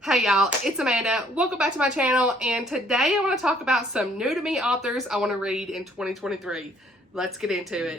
Hey y'all, it's Amanda. Welcome back to my channel, and today I want to talk about some new to me authors I want to read in 2023. Let's get into it.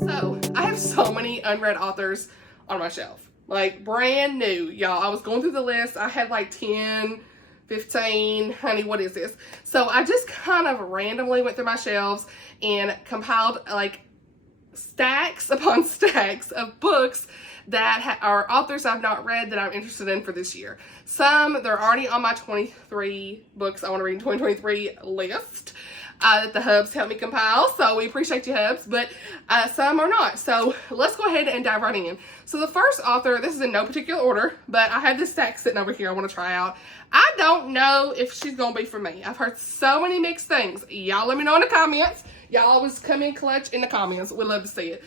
So, I have so many unread authors on my shelf. Like, brand new, y'all. I was going through the list. I had like 10, 15, honey, what is this? So I just kind of randomly went through my shelves and compiled like stacks upon stacks of books that are authors I've not read that I'm interested in for this year. Some, they're already on my 23 books I want to read in 2023 list that the Hubs helped me compile, so we appreciate you, Hubs, but some are not. So let's go ahead and dive right in. So the first author, this is in no particular order, but I have this stack sitting over here I want to try out. I don't know if she's going to be for me. I've heard so many mixed things. Y'all let me know in the comments. Y'all always come in clutch in the comments. We'd love to see it.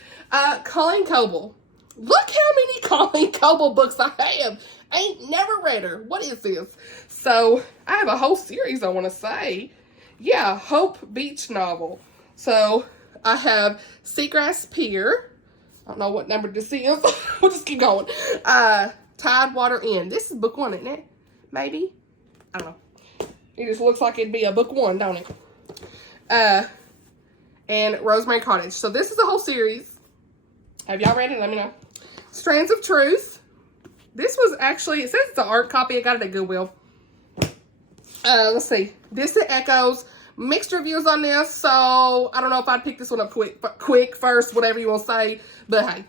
Colleen Coble. Look how many Colleen Coble books I have. I ain't never read her. What is this? So I have a whole series I want to say. Yeah, Hope Beach novel. So I have Seagrass Pier. I don't know what number this is. We'll just keep going. Tidewater Inn. This is book one, isn't it? Maybe? I don't know. It just looks like it'd be a book one, don't it? And Rosemary Cottage. So this is a whole series. Have y'all read it? Let me know. Strands of Truth. This was actually, it says it's an art copy. I got it at Goodwill. Let's see. Distant Echoes. Mixed reviews on this, so I don't know if I'd pick this one up quick first, whatever you want to say, but hey.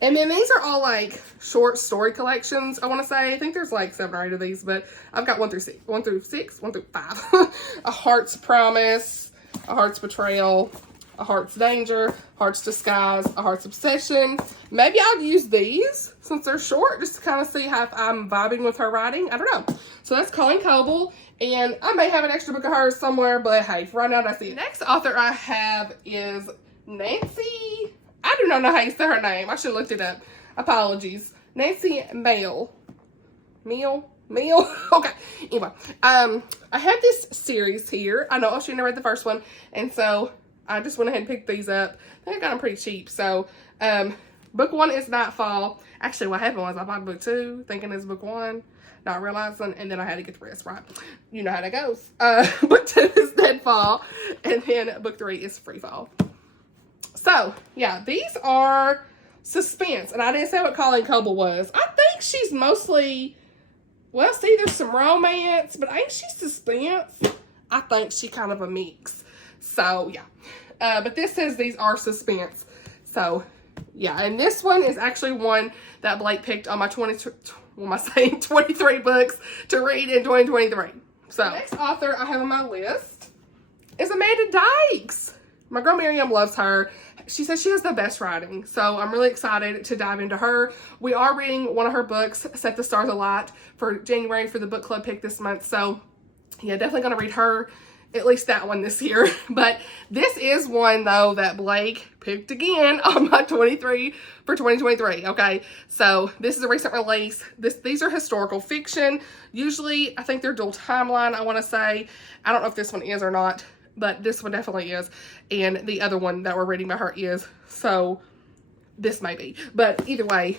And then these are all like short story collections, I want to say. I think there's like 7 or 8 of these, but I've got 1 through 5. A Heart's Promise, A Heart's Betrayal, A Heart's Danger, Heart's Disguise, A Heart's Obsession. Maybe I'll use these since they're short, just to kind of see how I'm vibing with her writing. I don't know. So that's Colleen Coble, and I may have an extra book of hers somewhere, but hey, right now I see it. The next author I have is Nancy. I do not know how you say her name. I should have looked it up. Apologies. Nancy Mehl. Mehl? Okay. Anyway, I have this series here. I know I shouldn't have read the first one, and so I just went ahead and picked these up. I think I got them pretty cheap. So, book 1 is Nightfall. Actually, what happened was I bought book 2, thinking it's book 1, not realizing, and then I had to get the rest right. You know how that goes. Book 2 is Deadfall, and then book 3 is Freefall. So, yeah, these are suspense, and I didn't say what Colleen Coble was. I think she's mostly, well, see, there's some romance, but ain't she suspense? I think she kind of a mix. So, yeah. But this says these are suspense. So, yeah. And this one is actually one that Blake picked on my 23 books to read in 2023. So, the next author I have on my list is Amanda Dykes. My girl Miriam loves her. She says she has the best writing. So, I'm really excited to dive into her. We are reading one of her books, Set the Stars Alight, for January for the book club pick this month. So, yeah, definitely going to read her. At least that one this year. But this is one, though, that Blake picked again on my 23 for 2023, okay? So, this is a recent release. These are historical fiction. Usually, I think they're dual timeline, I want to say. I don't know if this one is or not, but this one definitely is. And the other one that we're reading by her is. So, this may be. But either way,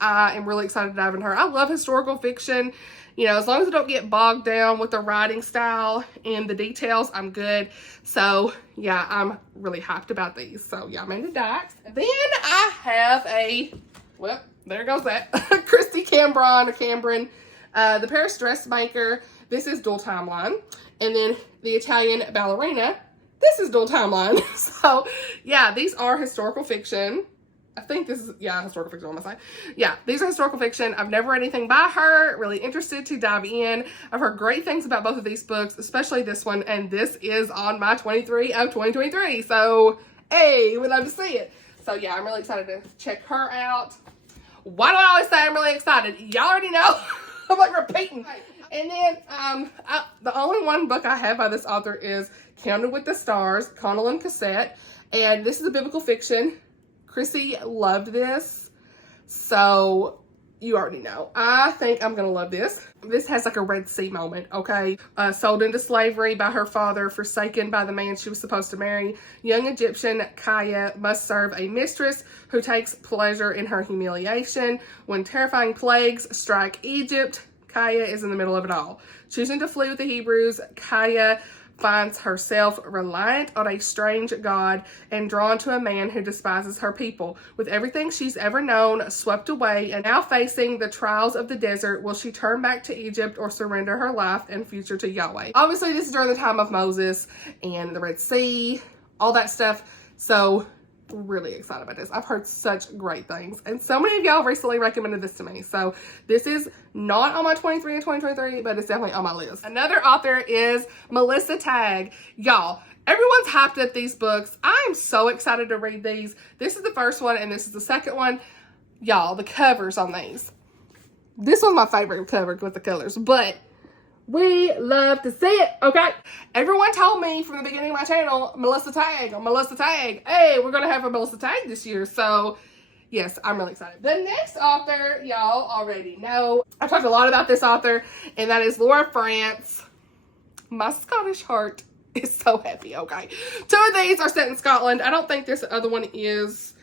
I am really excited to dive into her. I love historical fiction. You know, as long as I don't get bogged down with the writing style and the details, I'm good. So, yeah, I'm really hyped about these. So, yeah, Amanda Dykes. Then I have well, there goes that. Kristy Cambron, The Paris Dressmaker. This is dual timeline. And then The Italian Ballerina. This is dual timeline. So, yeah, these are historical fiction. I think this is, yeah, historical fiction on my side. Yeah, these are historical fiction. I've never read anything by her. Really interested to dive in. I've heard great things about both of these books, especially this one. And this is on my 23 of 2023. So, hey, we'd love to see it. So, yeah, I'm really excited to check her out. Why do I always say I'm really excited? Y'all already know. I'm like repeating. And then, the only one book I have by this author is Counted with the Stars, Connilyn Cossette. And this is a biblical fiction. Chrissy loved this, so you already know. I think I'm gonna love this. This has like a Red Sea moment, okay? Sold into slavery by her father, forsaken by the man she was supposed to marry. Young Egyptian Kaya must serve a mistress who takes pleasure in her humiliation. When terrifying plagues strike Egypt, Kaya is in the middle of it all. Choosing to flee with the Hebrews, Kaya finds herself reliant on a strange god and drawn to a man who despises her people. With everything she's ever known swept away and now facing the trials of the desert, will she turn back to Egypt or surrender her life and future to Yahweh? Obviously, this is during the time of Moses and the Red Sea, all that stuff. So, really excited about this. I've heard such great things, and so many of y'all recently recommended this to me. So this is not on my 23 and 2023, but it's definitely on my list. Another author is Melissa Tagg. Y'all, everyone's hyped up these books. I am so excited to read these. This is the first one, and this is the second one. Y'all, the covers on these. This one's my favorite cover with the colors, but we love to see it, okay? Everyone told me from the beginning of my channel, Melissa Tagg. Hey, we're going to have a Melissa Tagg this year. So, yes, I'm really excited. The next author, y'all already know. I've talked a lot about this author, and that is Laura Frantz. My Scottish heart is so happy, okay? 2 of these are set in Scotland. I don't think this other one is.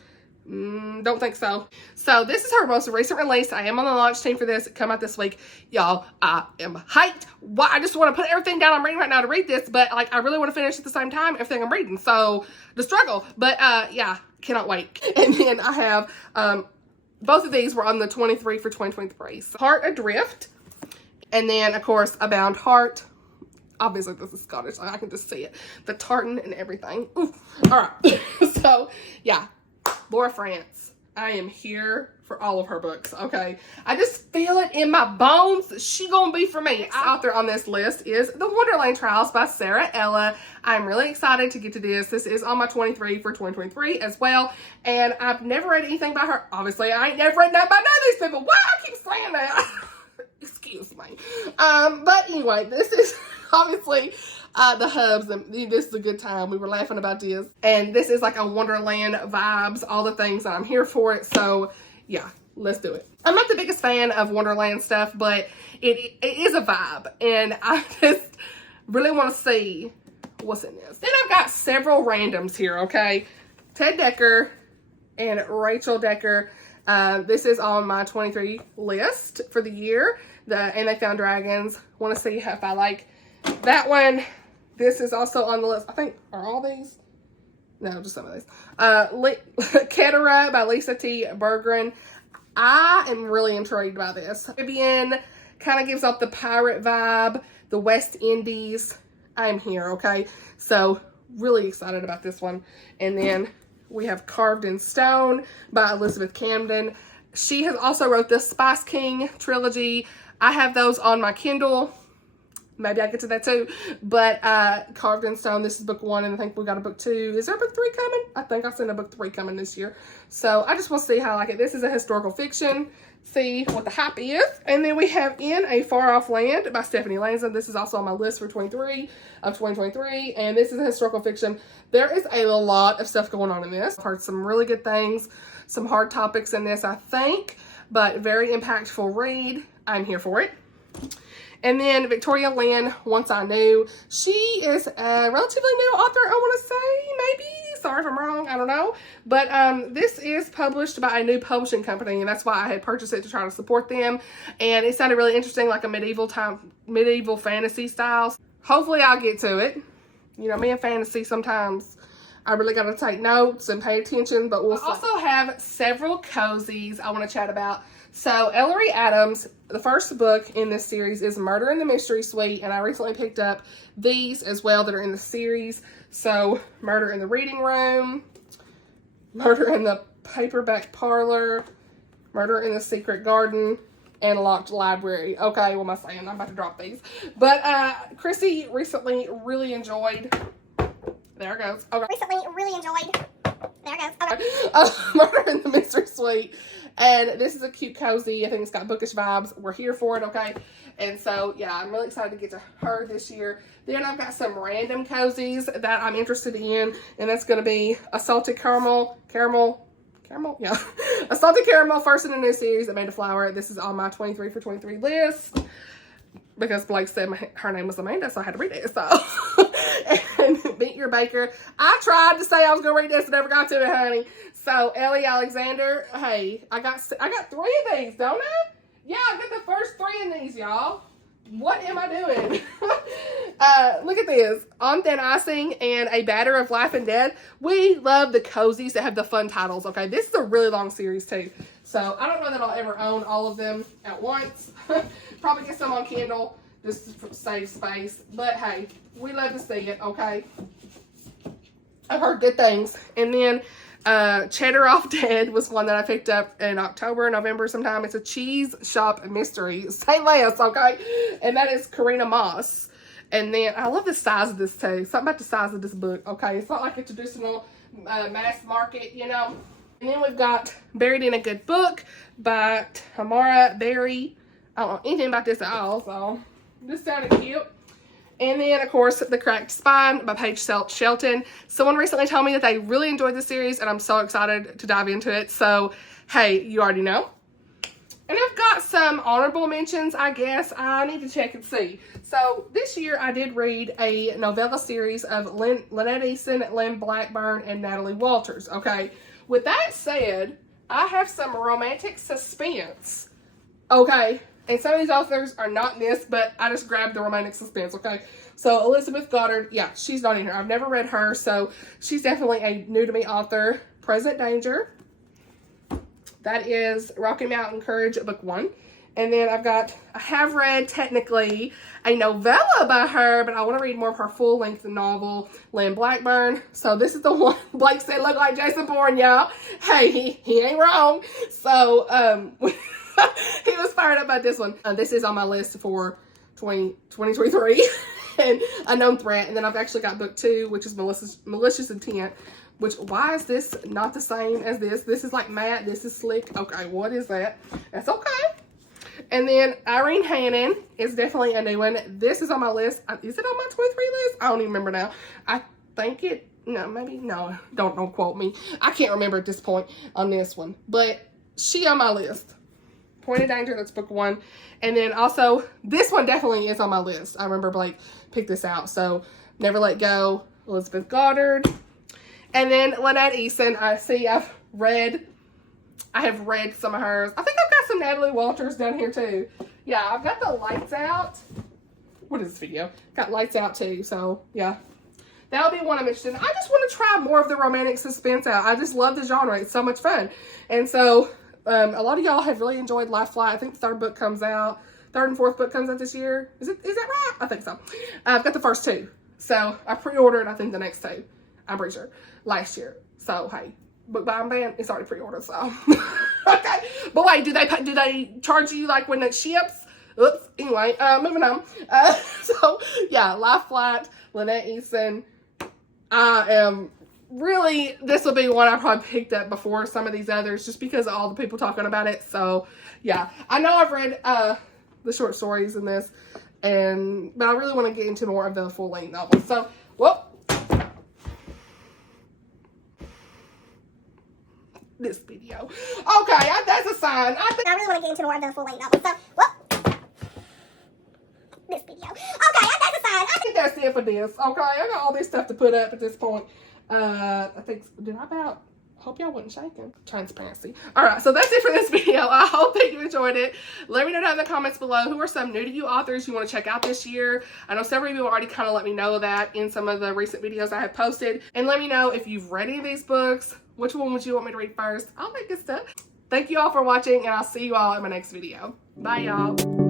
Don't think so. So this is her most recent release. I am on the launch team for this. It come out this week. Y'all, I am hyped. Why? I just want to put everything down I'm reading right now to read this, but like I really want to finish at the same time everything I'm reading. So the struggle. But yeah, cannot wait. And then I have both of these were on the 23 for 2023. So Heart Adrift. And then of course A Bound Heart. Obviously this is Scottish, so I can just see it. The tartan and everything. Ooh. All right. So yeah. Laura Frantz. I am here for all of her books, okay? I just feel it in my bones. She gonna be for me. The author on this list is The Wonderland Trials by Sara Ella. I'm really excited to get to this. This is on my 23 for 2023 as well. And I've never read anything by her. Obviously, I ain't never read nothing by none of these people. Why I keep saying that? Excuse me. But anyway, this is obviously the hubs, and this is a good time. We were laughing about this, and this is like a Wonderland vibes, all the things, and I'm here for it. So yeah, let's do it. I'm not the biggest fan of Wonderland stuff, but it is a vibe, and I just really want to see what's in this. Then I've got several randoms here, okay? Ted Dekker and Rachel Dekker. This is on my 23 list for the year. And They Found Dragons. Want to see if I like that one. This is also on the list. I think, are all these? No, just some of these. Kettera by Lisa T. Bergren. I am really intrigued by this. Caribbean kind of gives off the pirate vibe, the West Indies. I am here, okay? So, really excited about this one. And then we have Carved in Stone by Elizabeth Camden. She has also wrote the Spice King trilogy. I have those on my Kindle. Maybe I'll get to that too. But Carved in Stone, this is book 1, and I think we got a book 2. Is there a book 3 coming? I think I've seen a book 3 coming this year. So I just want to see how I like it. This is a historical fiction. See what the hype is. And then we have In a Far Off Land by Stephanie Lansdem. This is also on my list for 2023. And this is a historical fiction. There is a lot of stuff going on in this. I've heard some really good things. Some hard topics in this, I think. But very impactful read. I'm here for it. And then Victoria Lynn, Once I Knew. She is a relatively new author, I want to say, maybe. Sorry if I'm wrong, I don't know. But this is published by a new publishing company, and that's why I had purchased it to try to support them. And it sounded really interesting, like a medieval fantasy style. Hopefully I'll get to it. You know, me and fantasy sometimes I really got to take notes and pay attention, but we'll see. I also have several cozies I want to chat about. So, Ellery Adams, the first book in this series is Murder in the Mystery Suite, and I recently picked up these as well that are in the series. So, Murder in the Reading Room, Murder in the Paperback Parlor, Murder in the Secret Garden, and Locked Library. Okay, what am I saying? I'm about to drop these. But, Kristy recently really enjoyed... There it goes. Okay. There it goes. Okay. Murder in the Mystery Suite. And this is a cute cozy. I think it's got bookish vibes. We're here for it, okay? And so, yeah, I'm really excited to get to her this year. Then I've got some random cozies that I'm interested in. And that's going to be a salted caramel caramel, yeah. A salted caramel, first in a new series, Amanda Flower. This is on my 23 for 23 list because Blake said her name was Amanda, so I had to read it. So, and Beat Your Baker. I tried to say I was gonna read this, and never got to it, honey. So Ellie Alexander. Hey, I got 3 of these, don't I? Yeah, I got the first 3 in these, y'all. What am I doing? Look at this. On Thin Icing and A Batter of Life and Death. We love the cozies that have the fun titles, okay? This is a really long series, too. So, I don't know that I'll ever own all of them at once. Probably get some on Kindle just to save space. But, hey, we love to see it, okay? I've heard good things. And then, Cheddar Off Dead was one that I picked up in October, November sometime. It's a cheese shop mystery. St. Louis, okay? And that is Korina Moss. And then, I love the size of this too. Something about the size of this book, okay? It's not like a traditional mass market, you know? And then we've got Buried in a Good Book by Tamara Berry. I don't know anything about this at all, so this sounded cute. And then, of course, The Cracked Spine by Paige Shelton. Someone recently told me that they really enjoyed the series, and I'm so excited to dive into it. So, hey, you already know. And I've got some honorable mentions, I guess. I need to check and see. So, this year I did read a novella series of Lynette Eason, Lynn Blackburn, and Natalie Walters, okay? With that said, I have some romantic suspense, okay? And some of these authors are not in this, but I just grabbed the romantic suspense, okay? So, Elizabeth Goddard, yeah, she's not in here. I've never read her, so she's definitely a new-to-me author. Present Danger. That is Rocky Mountain Courage, book 1. And then I have read, technically, a novella by her, but I want to read more of her full-length novel, Lynn Blackburn. So, this is the one Blake said looked like Jason Bourne, y'all. Hey, he ain't wrong. So, he was fired up about this one. This is on my list for 2023 and Unknown Threat. And then I've actually got book 2, which is Malicious Intent, which, why is this not the same as this? This is like matte. This is slick. Okay, what is that? That's okay. And then Irene Hannon is definitely a new one. This is on my list. Is it on my 23 list? I don't even remember now. I think it, no, maybe, no. Don't quote me. I can't remember at this point on this one. But she on my list. Point of Danger, that's book 1. And then also, this one definitely is on my list. I remember Blake picked this out. So, Never Let Go, Elizabeth Goddard. And then Lynette Eason, I have read some of hers. I think I've got some Natalie Walters down here too. Yeah, I've got the Lights Out. What is this video? Got Lights Out too, so yeah. That'll be one I'm interested in. I just want to try more of the romantic suspense out. I just love the genre. It's so much fun. And so, a lot of y'all have really enjoyed Life Flight. I think the 3rd book comes out. 3rd and 4th book comes out this year. Is that right? I think so. I've got the first 2. So, I pre-ordered, I think, the next 2. I'm pretty sure. Last year. So, hey. Book buying ban, it's already pre-ordered, so. Okay. But wait, do they charge you, like, when it ships? Oops. Anyway, moving on. So, yeah. Life Flight, Lynette Eason. I am really, this will be one I probably picked up before some of these others just because of all the people talking about it. So, yeah. I know I've read the short stories in this, but I really want to get into more of the full-length novels. So, whoop. This video. Okay, that's a sign. I really want to get into more of the full-length novels. So, whoop. This video. Okay, that's a sign. I think that's it for this. Okay, I got all this stuff to put up at this point. I think, hope y'all wasn't shaking. Transparency. Alright, so that's it for this video. I hope that you enjoyed it. Let me know down in the comments below who are some new to you authors you want to check out this year. I know several of you already kind of let me know that in some of the recent videos I have posted. And let me know if you've read any of these books. Which one would you want me to read first? I'll make good stuff. Thank you all for watching, and I'll see you all in my next video. Bye, y'all.